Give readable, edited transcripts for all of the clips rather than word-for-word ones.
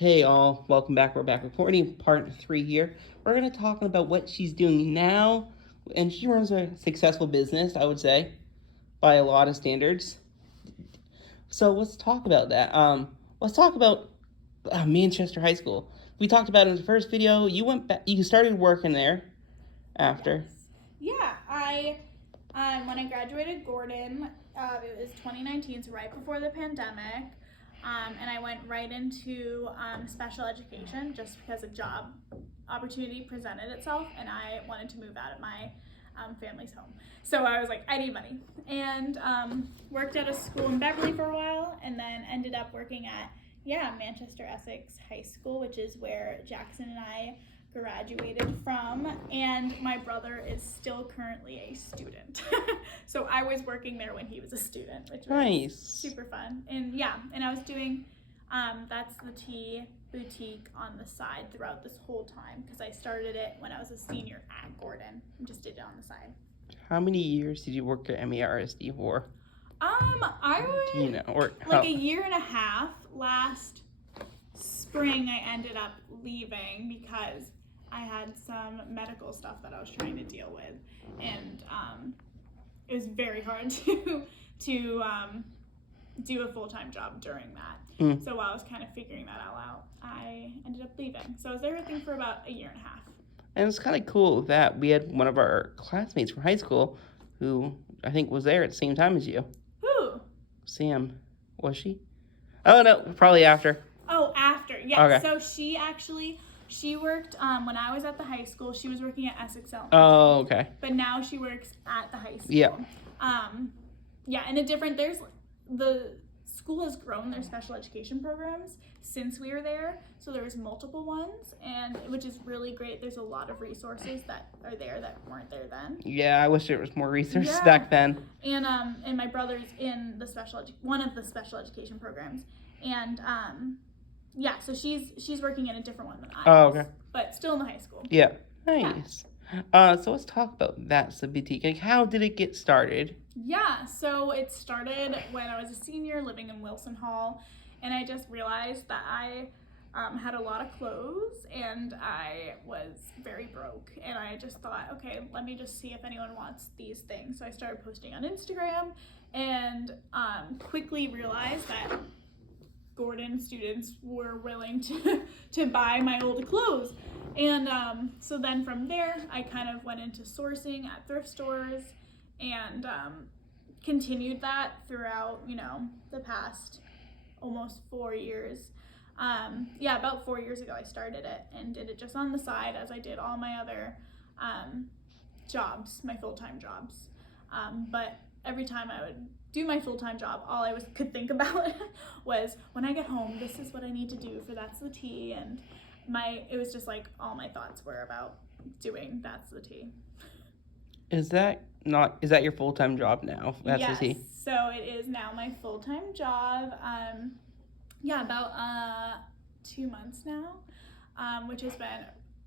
Hey all, welcome back. We're back with Courtney, part 3 here. We're going to talk about what she's doing now, and she runs a successful business, I would say, by a lot of standards. So let's talk about that. Let's talk about Manchester High School. We talked about it in the first video. You went back, you started working there after. Yeah, I when I graduated Gordon, it was 2019, so right before the pandemic, and I went right into special education just because a job opportunity presented itself, and I wanted to move out of my family's home. So I was like, I need money, and worked at a school in Beverly for a while, and then ended up working at Manchester Essex High School, which is where Jackson and I graduated from, and my brother is still currently a student. So I was working there when he was a student, which was Nice. super fun. And I was doing That's the Tea boutique on the side throughout this whole time because I started it when I was a senior at Gordon and just did it on the side. How many years did you work at MERSD for? I would, Do you know? Or like a year and a half. Last spring I ended up leaving because I had some medical stuff that I was trying to deal with, and it was very hard to do a full-time job during that. So while I was kind of figuring that all out, I ended up leaving. So I was there, I think, for about a year and a half. And it's kind of cool that we had one of our classmates from high school who I think was there at the same time as you. Who? Sam. Was she? Oh, no, probably after. Oh, after. Yeah. Okay. So she worked, when I was at the high school, she was working at Essex Elementary. Oh, okay. But now she works at the high school. Yeah. The school has grown their special education programs since we were there. So there's multiple ones, and which is really great. There's a lot of resources that are there that weren't there then. Yeah, I wish there was more resources back then. And my brother's in the one of the special education programs, and so she's working in a different one than I was. Okay. But still in the high school. Yeah. Nice. So let's talk about that boutique. Like, how did it get started? Yeah, so it started when I was a senior living in Wilson Hall, and I just realized that I had a lot of clothes and I was very broke, and I just thought, okay, let me just see if anyone wants these things. So I started posting on Instagram and quickly realized that Gordon students were willing to buy my old clothes. And so then from there, I kind of went into sourcing at thrift stores and continued that throughout, the past almost 4 years. About 4 years ago, I started it and did it just on the side as I did all my other jobs, my full-time jobs. But every time I would do my full-time job, all I could think about was, when I get home, this is what I need to do for That's the Tea, and it was just like all my thoughts were about doing That's the Tea. Is that your full-time job now? That's yes, the Tea. So it is now my full-time job. About 2 months now, which has been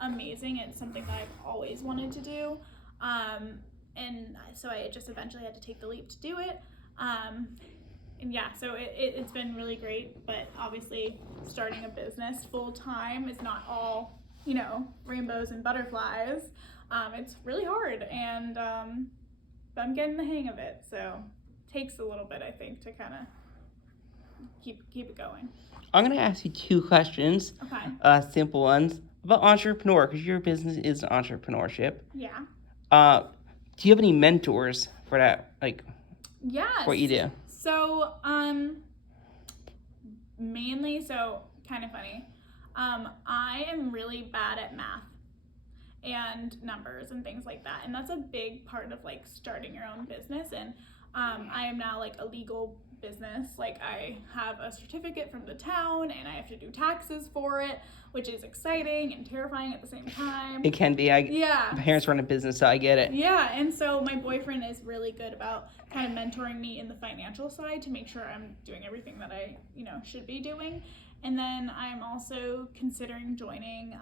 amazing. It's something that I've always wanted to do. And so I just eventually had to take the leap to do it. So it's been really great, but obviously starting a business full time is not all, rainbows and butterflies. It's really hard, and but I'm getting the hang of it. So it takes a little bit, I think, to kind of keep it going. I'm going to ask you 2 questions. Okay. Simple ones about entrepreneur, because your business is entrepreneurship. Yeah. Do you have any mentors for that? Like, yes. What you do? So, mainly, kind of funny. I am really bad at math and numbers and things like that, and that's a big part of like starting your own business. And I am now like a legal business. Like, I have a certificate from the town and I have to do taxes for it, which is exciting and terrifying at the same time. It can be. My parents run a business, so I get it. Yeah, and so my boyfriend is really good about kind of mentoring me in the financial side to make sure I'm doing everything that I, should be doing. And then I'm also considering joining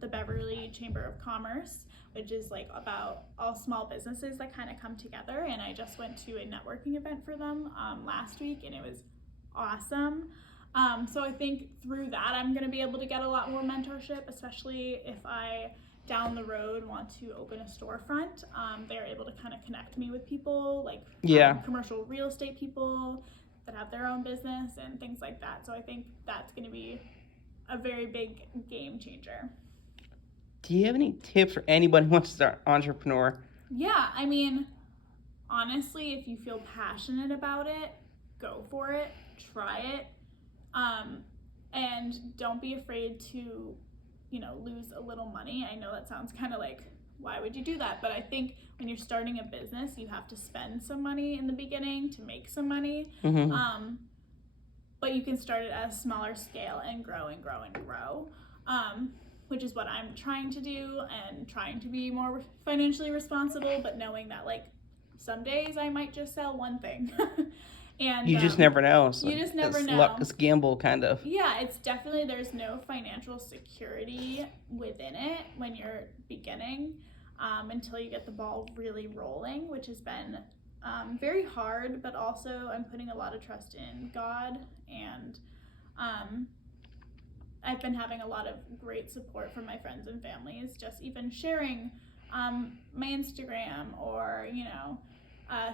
the Beverly Chamber of Commerce, which is like about all small businesses that kind of come together. And I just went to a networking event for them last week, and it was awesome. So I think through that, I'm going to be able to get a lot more mentorship, especially if I down the road want to open a storefront. They're able to kind of connect me with people like commercial real estate people that have their own business and things like that. So I think that's going to be a very big game changer. Do you have any tips for anybody who wants to start entrepreneur? Yeah, I mean, honestly, if you feel passionate about it, go for it, try it. And don't be afraid to, lose a little money. I know that sounds kind of like, why would you do that? But I think when you're starting a business, you have to spend some money in the beginning to make some money. Mm-hmm. But you can start it at a smaller scale and grow and grow and grow, which is what I'm trying to do, and trying to be more financially responsible, but knowing that like some days I might just sell one thing. And you just never know. You just never know. Luck, it's gamble, kind of. Yeah, it's definitely, there's no financial security within it when you're beginning, until you get the ball really rolling, which has been very hard, but also I'm putting a lot of trust in God, and I've been having a lot of great support from my friends and families, just even sharing my Instagram, or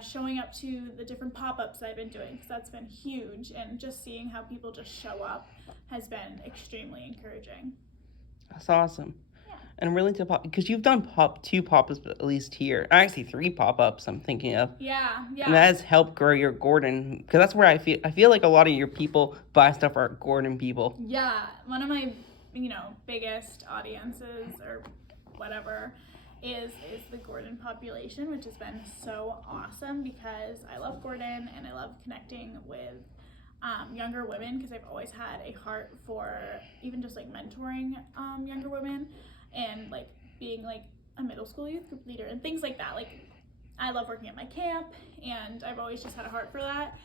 showing up to the different pop-ups I've been doing, because that's been huge, and just seeing how people just show up has been extremely encouraging. That's awesome. Yeah. And really to pop, because you've done two pop-ups at least here. Actually, 3 pop-ups I'm thinking of. Yeah. And that has helped grow your Gordon, because that's where I feel like a lot of your people buy stuff are Gordon people. Yeah, one of my biggest audiences or whatever is the Gordon population, which has been so awesome, because I love Gordon and I love connecting with younger women, because I've always had a heart for even just like mentoring younger women, and like being like a middle school youth group leader and things like that. Like, I love working at my camp, and I've always just had a heart for that,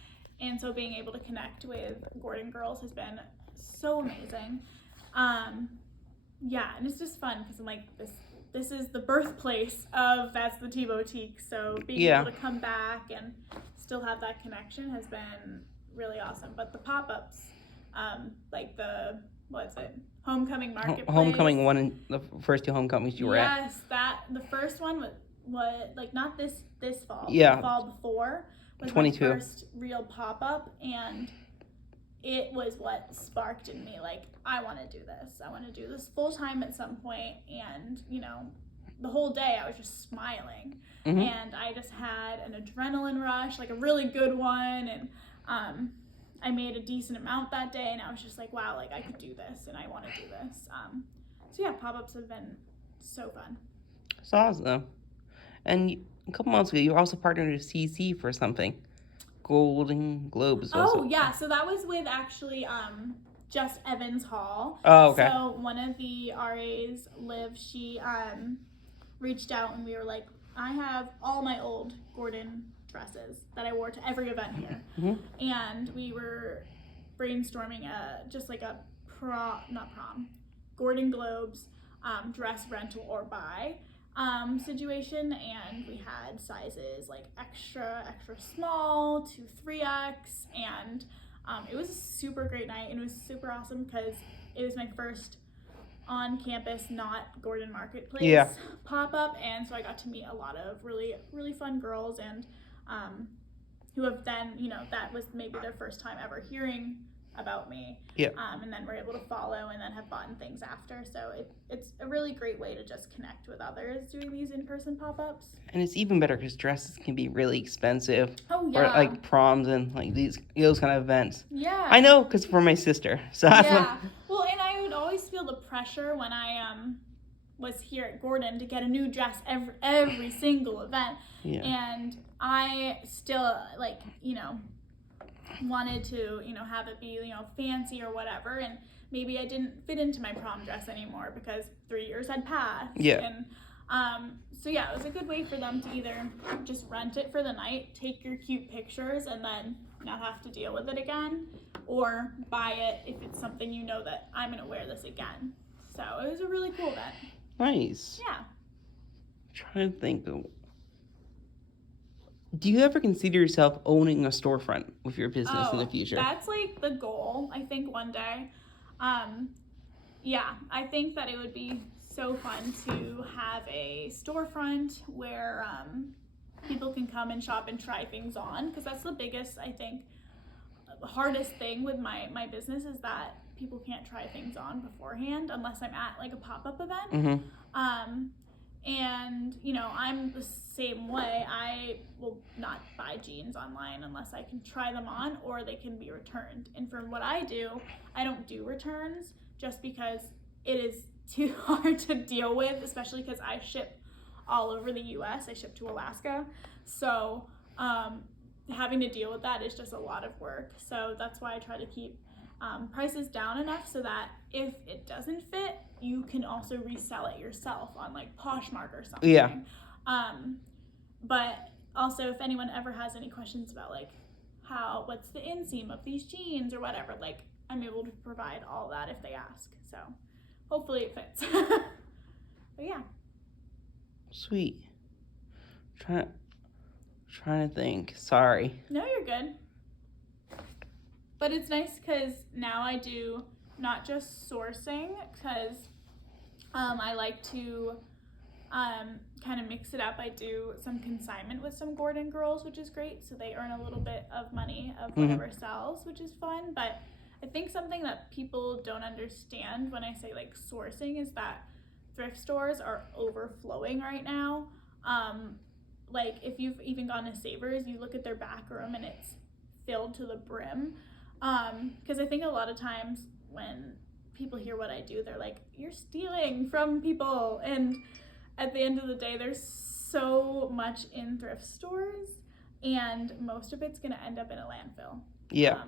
and so being able to connect with Gordon girls has been so amazing. Yeah, and it's just fun, because I'm like, this is the birthplace of That's the Tea Boutique, so being able to come back and still have that connection has been really awesome. But the pop-ups, like the, Homecoming Marketplace. Homecoming one, and the first 2 homecomings you were at. Yes, the first one was like not this fall. Yeah. The fall before was 22. my first real pop-up, and it was what sparked in me, like, I want to do this. I want to do this full time at some point. And, the whole day I was just smiling. Mm-hmm. And I just had an adrenaline rush, like a really good one. And I made a decent amount that day. And I was just like, wow, like I could do this and I want to do this. So yeah, pop-ups have been so fun. It's awesome. And a couple months ago, you were also partnered with CC for something. Golden Globes also. Oh, yeah. So that was with actually Just Evans Hall. Oh, okay. So one of the RAs, Liv, she reached out, and we were like, I have all my old Gordon dresses that I wore to every event here. Mm-hmm. And we were brainstorming Gordon Globes dress rental or buy situation, and we had sizes like extra small to 3X, and it was a super great night, and it was super awesome because it was my first on campus, not Gordon Marketplace pop-up, and so I got to meet a lot of really, really fun girls, and who have then, that was maybe their first time ever hearing about me. Yeah. And then we're able to follow and then have bought things after. So it's a really great way to just connect with others doing these in-person pop-ups. And it's even better because dresses can be really expensive. Oh, yeah. For like proms and like those kind of events. Yeah. I know, because for my sister. So yeah. Well, and I would always feel the pressure when I was here at Gordon to get a new dress every single event. Yeah. And I still wanted to, have it be, fancy or whatever, and maybe I didn't fit into my prom dress anymore because 3 years had passed. Yeah. And so yeah, it was a good way for them to either just rent it for the night, take your cute pictures, and then not have to deal with it again, or buy it if it's something that I'm gonna wear this again. So it was a really cool event. Nice. Yeah. I'm trying to think of Do you ever consider yourself owning a storefront with your business in the future? That's like the goal, I think, one day. Yeah, I think that it would be so fun to have a storefront where people can come and shop and try things on, because that's the biggest, I think, hardest thing with my business is that people can't try things on beforehand unless I'm at like a pop-up event. Mm-hmm. And I'm the same way. I will not buy jeans online unless I can try them on or they can be returned. And for what I do, I don't do returns just because it is too hard to deal with, especially because I ship all over the US. I ship to Alaska. So having to deal with that is just a lot of work. So that's why I try to keep prices down enough so that if it doesn't fit, you can also resell it yourself on like Poshmark or something. Yeah. But also, if anyone ever has any questions about like what's the inseam of these jeans or whatever, like I'm able to provide all that if they ask. So hopefully it fits. But yeah. Sweet. Trying to think. Sorry. No, you're good. But it's nice because now I do not just sourcing, because I like to kind of mix it up. I do some consignment with some Gordon girls, which is great. So they earn a little bit of money of whatever sells, which is fun. But I think something that people don't understand when I say like sourcing is that thrift stores are overflowing right now. Like if you've even gone to Savers, you look at their back room and it's filled to the brim. Because I think a lot of times when people hear what I do, they're like, you're stealing from people. And at the end of the day, there's so much in thrift stores and most of it's going to end up in a landfill. Yeah.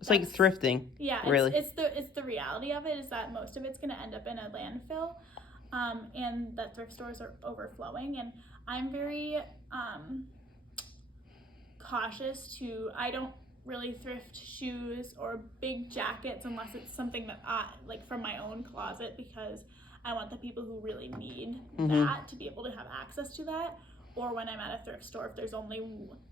It's like thrifting. Yeah, really. It's the reality of it is that most of it's going to end up in a landfill. And that thrift stores are overflowing. And I'm very cautious I don't really thrift shoes or big jackets unless it's something that I like from my own closet, because I want the people who really need that to be able to have access to that. Or when I'm at a thrift store, if there's only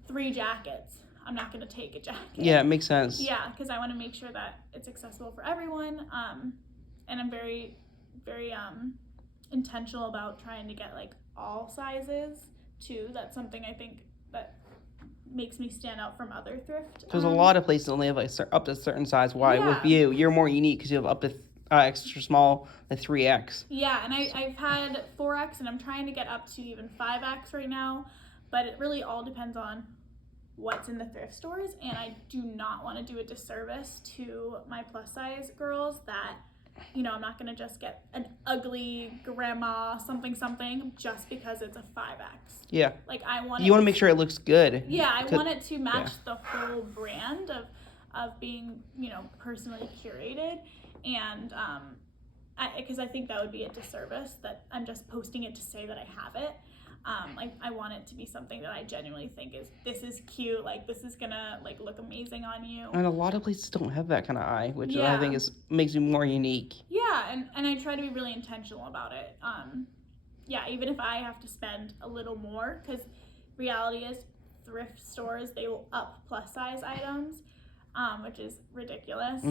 3 jackets, I'm not going to take a jacket. Yeah, it makes sense. Yeah, because I want to make sure that it's accessible for everyone. And I'm very, very intentional about trying to get like all sizes too. That's something I think that makes me stand out from other thrift. Because a lot of places only have like up to a certain size. Why with you're more unique because you have up to extra small, the 3X. Yeah, and I've had 4X and I'm trying to get up to even 5X right now, but it really all depends on what's in the thrift stores, and I do not want to do a disservice to my plus size girls that, I'm not going to just get an ugly grandma something just because it's a 5X. Yeah. Like I want you want to make sure it looks good. Yeah, I want it to match the whole brand of being, personally curated, and because I think that would be a disservice that I'm just posting it to say that I have it. I want it to be something that I genuinely think this is cute, like this is gonna like look amazing on you. And a lot of places don't have that kind of eye, which I think makes you more unique. Yeah, and I try to be really intentional about it. Even if I have to spend a little more, because reality is thrift stores, they will up plus size items, which is ridiculous.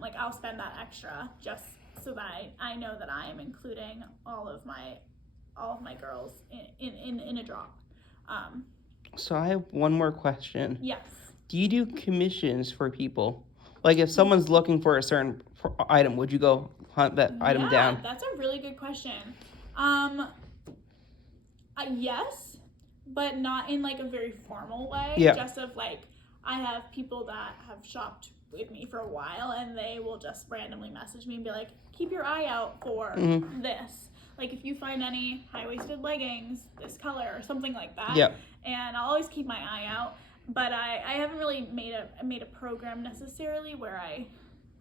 Like I'll spend that extra just so that I know that I am including all of my girls in a drop. So I have one more question. Yes. Do you do commissions for people? Like if someone's looking for a certain item, would you go hunt that item down? Yeah, that's a really good question. Yes, but not in like a very formal way. Yeah. Just of like, I have people that have shopped with me for a while and they will just randomly message me and be like, keep your eye out for this. Like if you find any high-waisted leggings, this color or something like that. Yeah. And I'll always keep my eye out. But I haven't really made a program necessarily where I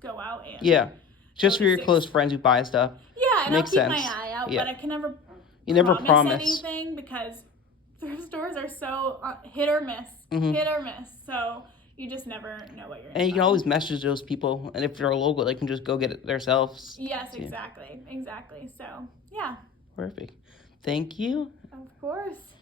go out and just for your close friends who buy stuff. Yeah, and Makes I'll keep sense. my eye out, but I can never promise anything because thrift stores are so hit or miss. So you just never know what you're in. And you can always message those people, and if they're local, they can just go get it themselves. Yes, exactly. So, yeah. Perfect. Thank you. Of course.